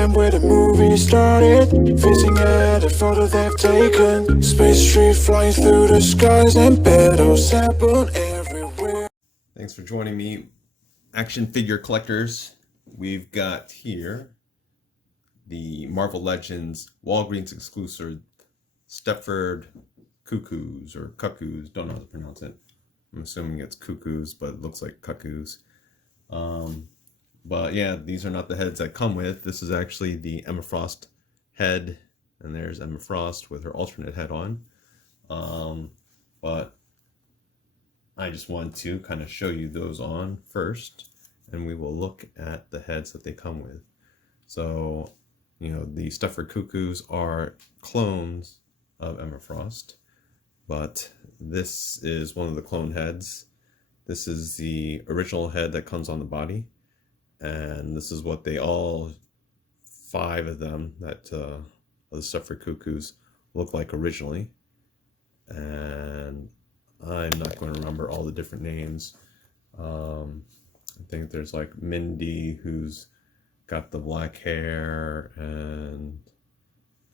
time where the movie started, facing at a photo they've taken. Space tree flying through the skies and battles happen everywhere. Thanks for joining me, action figure collectors. We've got here the Marvel Legends Walgreens exclusive Stepford Cuckoos or Cuckoos. Don't know how to pronounce it. I'm assuming it's Cuckoos, but it looks like Cuckoos. But yeah, these are not the heads that come with. This is actually the Emma Frost head, and there's Emma Frost with her alternate head on. But I just want to kind of show you those on first, and we will look at the heads that they come with. So, you know, the Stepford Cuckoos are clones of Emma Frost, but this is one of the clone heads. This is the original head that comes on the body, and this is what they all, 5 of them that the Stepford Cuckoos look like originally. And I'm not going to remember all the different names. I think there's like Mindy, who's got the black hair, and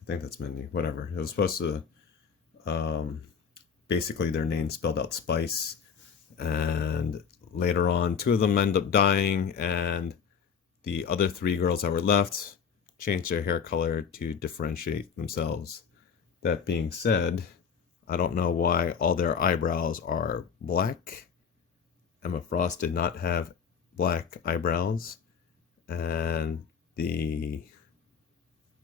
I think that's Mindy, whatever. It was supposed to, basically their name spelled out Spice, and later on 2 of them end up dying, and the other 3 girls that were left changed their hair color to differentiate themselves. That being said, I don't know why all their eyebrows are black. Emma Frost did not have black eyebrows, and the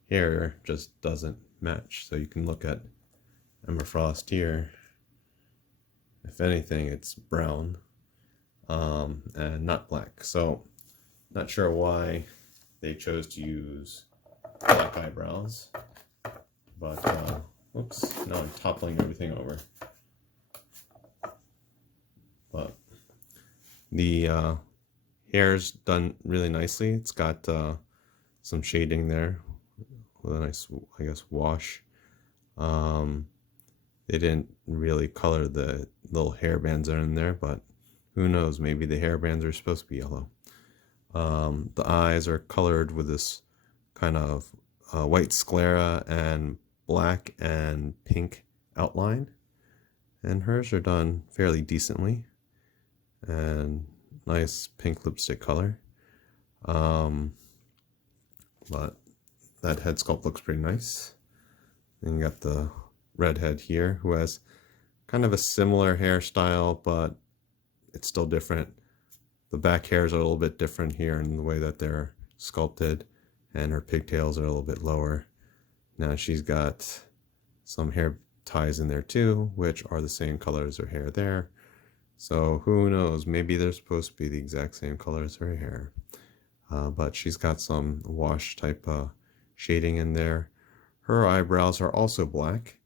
hair just doesn't match. So you can look at Emma Frost here. If anything, it's brown and not black. So not sure why they chose to use black eyebrows, but oops, now I'm toppling everything over. But the hair's done really nicely. It's got some shading there with a nice, I guess, wash. They didn't really color the little hair bands that are in there, but who knows, maybe the hair bands are supposed to be yellow. The eyes are colored with this kind of white sclera and black and pink outline, and hers are done fairly decently, and nice pink lipstick color. But that head sculpt looks pretty nice. Then you got the redhead here, who has kind of a similar hairstyle, but it's still different. The back hairs are a little bit different here in the way that they're sculpted, and her pigtails are a little bit lower. Now she's got some hair ties in there too, which are the same color as her hair there. So who knows, maybe they're supposed to be the exact same color as her hair. But she's got some wash type shading in there. Her eyebrows are also black.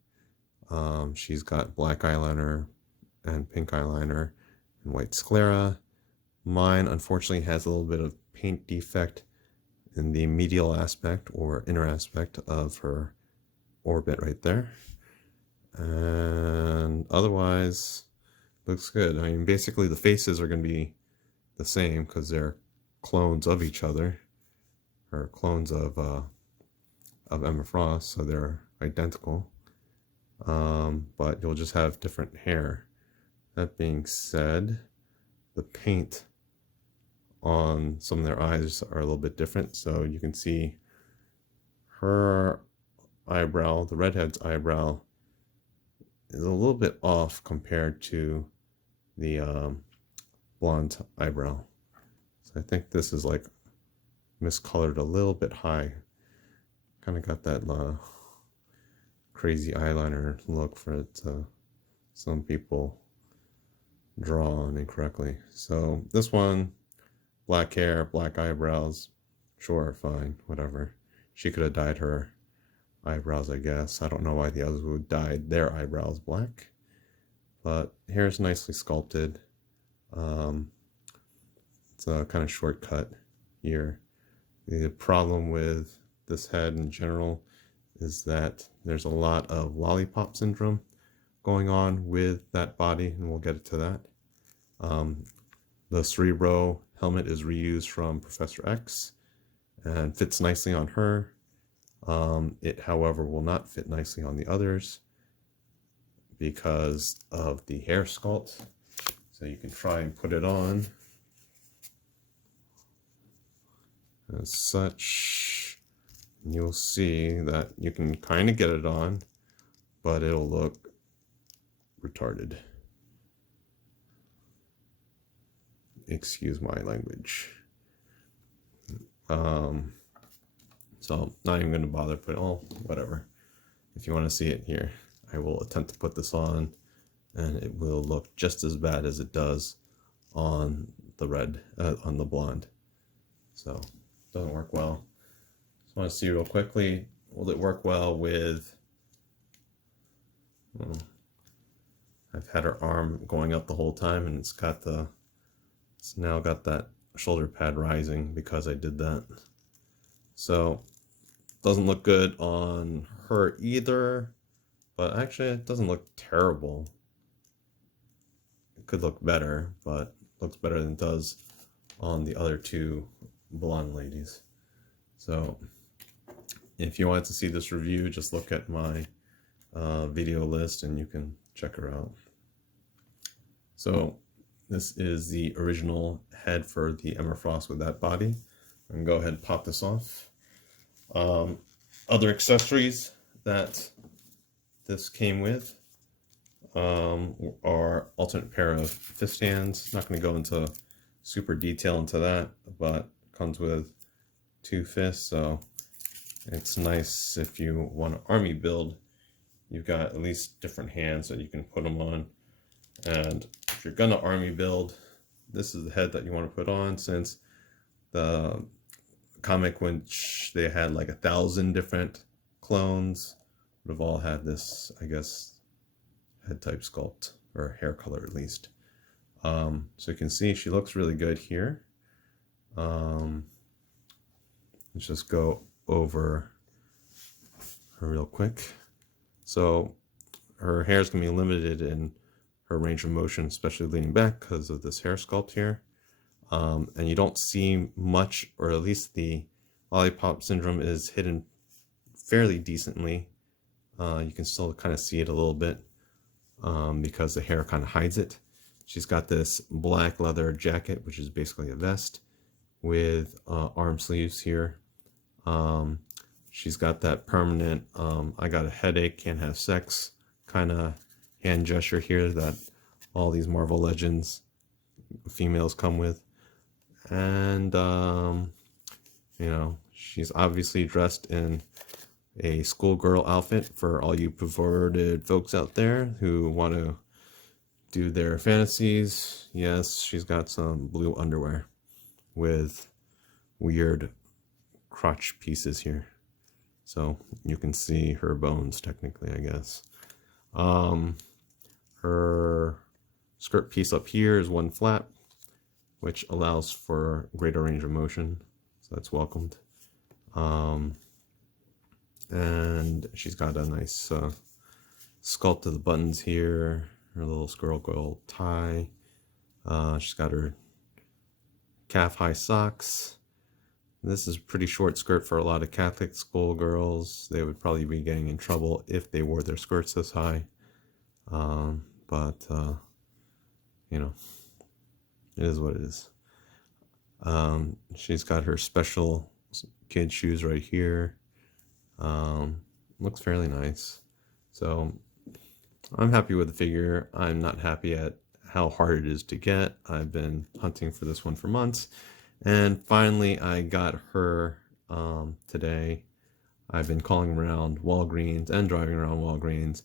She's got black eyeliner and pink eyeliner and white sclera. Mine unfortunately has a little bit of paint defect in the medial aspect or inner aspect of her orbit right there, and otherwise looks good. I mean, basically the faces are going to be the same because they're clones of each other, or clones of Emma Frost, so they're identical, but you'll just have different hair. That being said, the paint on some of their eyes are a little bit different. So you can see her eyebrow, the redhead's eyebrow, is a little bit off compared to the blonde eyebrow. So I think this is like miscolored a little bit high. Kind of got that crazy eyeliner look for it. Some people draw on incorrectly. So this one, black hair, black eyebrows, sure, fine, whatever. She could have dyed her eyebrows, I guess. I don't know why the others would dye their eyebrows black, but hair's nicely sculpted. It's a kind of shortcut here. The problem with this head in general is that there's a lot of lollipop syndrome going on with that body, and we'll get to that. The Cerebro helmet is reused from Professor X, and fits nicely on her. It, however, will not fit nicely on the others because of the hair sculpt. So you can try and put it on as such. You'll see that you can kind of get it on, but it'll look retarded. Excuse my language. So not even going to bother putting, oh, whatever. If you want to see it here, I will attempt to put this on, and it will look just as bad as it does on the red, on the blonde. So it doesn't work well. Just want to see real quickly, will it work well with, I've had her arm going up the whole time, and it's now got that shoulder pad rising because I did that. So doesn't look good on her either, but actually it doesn't look terrible. It could look better, but looks better than it does on the other two blonde ladies. So if you wanted to see this review, just look at my video list and you can check her out. So this is the original head for the Emma Frost with that body. I'm gonna go ahead and pop this off. Other accessories that this came with are alternate pair of fist hands. Not going to go into super detail into that, but comes with 2 fists, so it's nice if you want an army build. You've got at least different hands that you can put them on. And if you're gonna army build, this is the head that you want to put on, since the comic, which they had like 1,000 different clones, would have all had this, I guess, head type sculpt, or hair color at least. So you can see she looks really good here. Let's just go over her real quick. So her hair is going to be limited in her range of motion, especially leaning back because of this hair sculpt here. And you don't see much, or at least the lollipop syndrome is hidden fairly decently. You can still kind of see it a little bit because the hair kind of hides it. She's got this black leather jacket, which is basically a vest with arm sleeves here. She's got that permanent I got a headache, can't have sex kind of hand gesture here that all these Marvel Legends females come with. And you know, she's obviously dressed in a schoolgirl outfit for all you perverted folks out there who want to do their fantasies. Yes, she's got some blue underwear with weird crotch pieces here, so you can see her bones technically, I guess. Her skirt piece up here is one flap, which allows for greater range of motion, so that's welcomed. And she's got a nice sculpt of the buttons here, her little squirrel girl tie. She's got her calf-high socks. This is a pretty short skirt for a lot of Catholic schoolgirls. They would probably be getting in trouble if they wore their skirts this high. But you know, it is what it is. She's got her special kid shoes right here. Looks fairly nice. So I'm happy with the figure. I'm not happy at how hard it is to get. I've been hunting for this one for months, and finally I got her today. I've been calling around Walgreens and driving around Walgreens,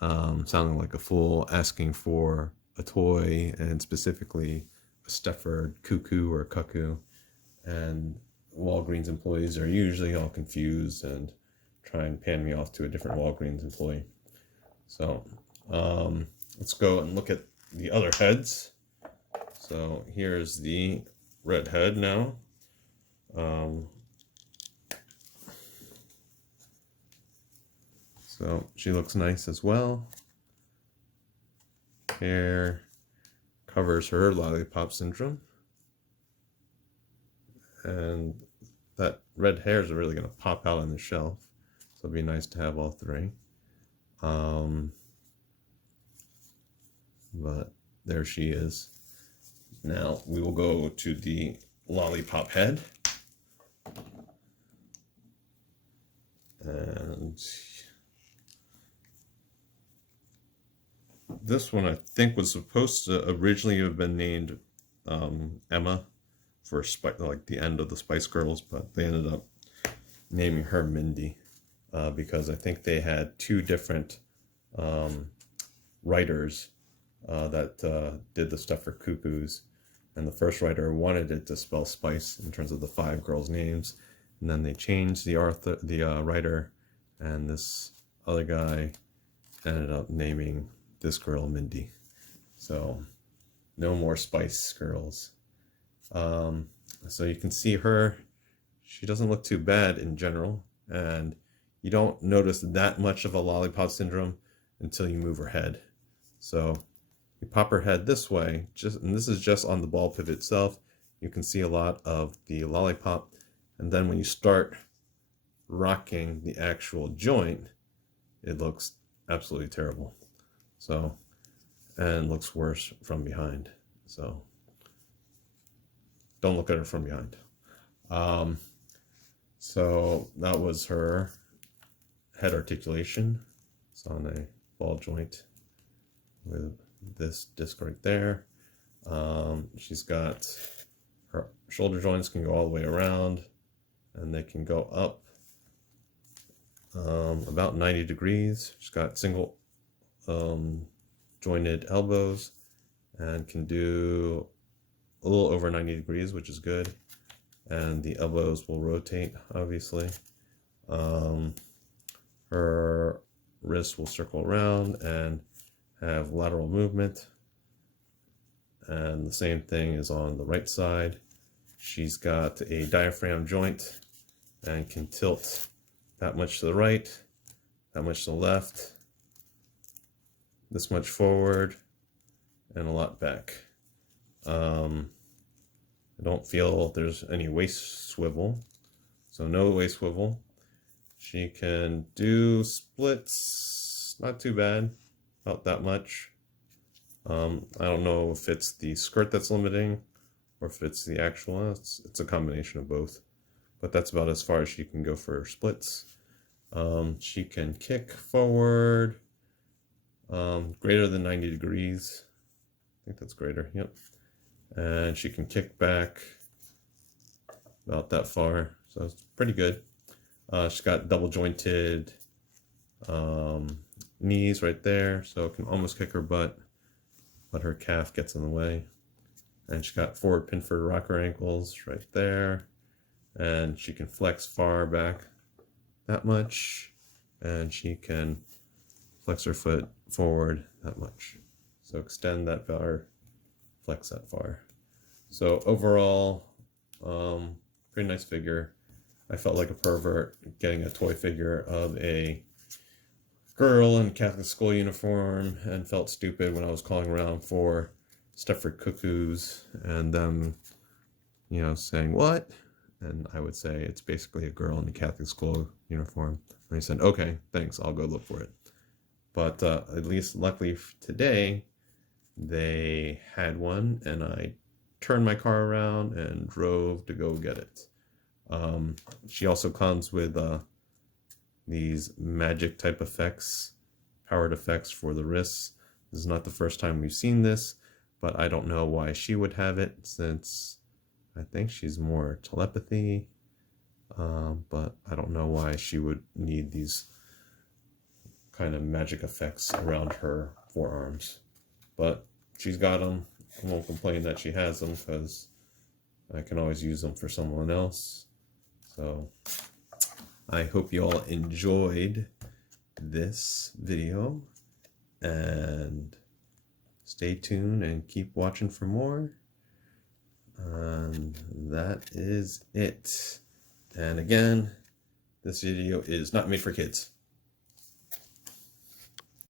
sounding like a fool, asking for a toy, and specifically a Stepford Cuckoo or Cuckoo. And Walgreens employees are usually all confused and try and pan me off to a different Walgreens employee. So let's go and look at the other heads. So here's the red head now. So she looks nice as well. Hair covers her lollipop syndrome. And that red hairs are really going to pop out on the shelf. So it'd be nice to have all three. But there she is. Now we will go to the lollipop head. And this one I think was supposed to originally have been named Emma for like the end of the Spice Girls, but they ended up naming her Mindy because I think they had two different writers that did the stuff for Cuckoos, and the first writer wanted it to spell spice in terms of the 5 girls' names, and then they changed the writer, and this other guy ended up naming this girl Mindy. So no more Spice Girls. So you can see her, she doesn't look too bad in general, and you don't notice that much of a lollipop syndrome until you move her head. So you pop her head this way, and this is just on the ball pivot itself. You can see a lot of the lollipop, and then when you start rocking the actual joint, it looks absolutely terrible. So, and looks worse from behind. So don't look at her from behind. So that was her head articulation. It's on a ball joint with this disc right there. She's got her shoulder joints can go all the way around, and they can go up about 90 degrees. She's got single jointed elbows and can do a little over 90 degrees, which is good. And the elbows will rotate, obviously. Her wrists will circle around and have lateral movement. And the same thing is on the right side. She's got a diaphragm joint and can tilt that much to the right, that much to the left, this much forward, and a lot back. I don't feel there's any waist swivel, so no waist swivel. She can do splits, not too bad, about that much. I don't know if it's the skirt that's limiting or if it's the actual, it's a combination of both. But that's about as far as she can go for splits. She can kick forward greater than 90 degrees. I think that's greater, yep. And she can kick back about that far, so it's pretty good. She's got double jointed knees right there, so it can almost kick her butt, but her calf gets in the way. And she's got forward pinford rocker ankles right there, and she can flex far back that much, and she can flex her foot forward that much. So extend that bar, flex that far. So overall, pretty nice figure. I felt like a pervert getting a toy figure of a girl in Catholic school uniform, and felt stupid when I was calling around for Stepford Cuckoos and them, you know, saying what? And I would say it's basically a girl in a Catholic school uniform. And he said, okay, thanks, I'll go look for it. But at least luckily today, they had one, and I turned my car around and drove to go get it. She also comes with these magic type effects, powered effects for the wrists. This is not the first time we've seen this, but I don't know why she would have it, since I think she's more telepathy, but I don't know why she would need these kind of magic effects around her forearms. But she's got them. I won't complain that she has them, because I can always use them for someone else. So I hope you all enjoyed this video, and stay tuned and keep watching for more. And that is it. And again, this video is not made for kids.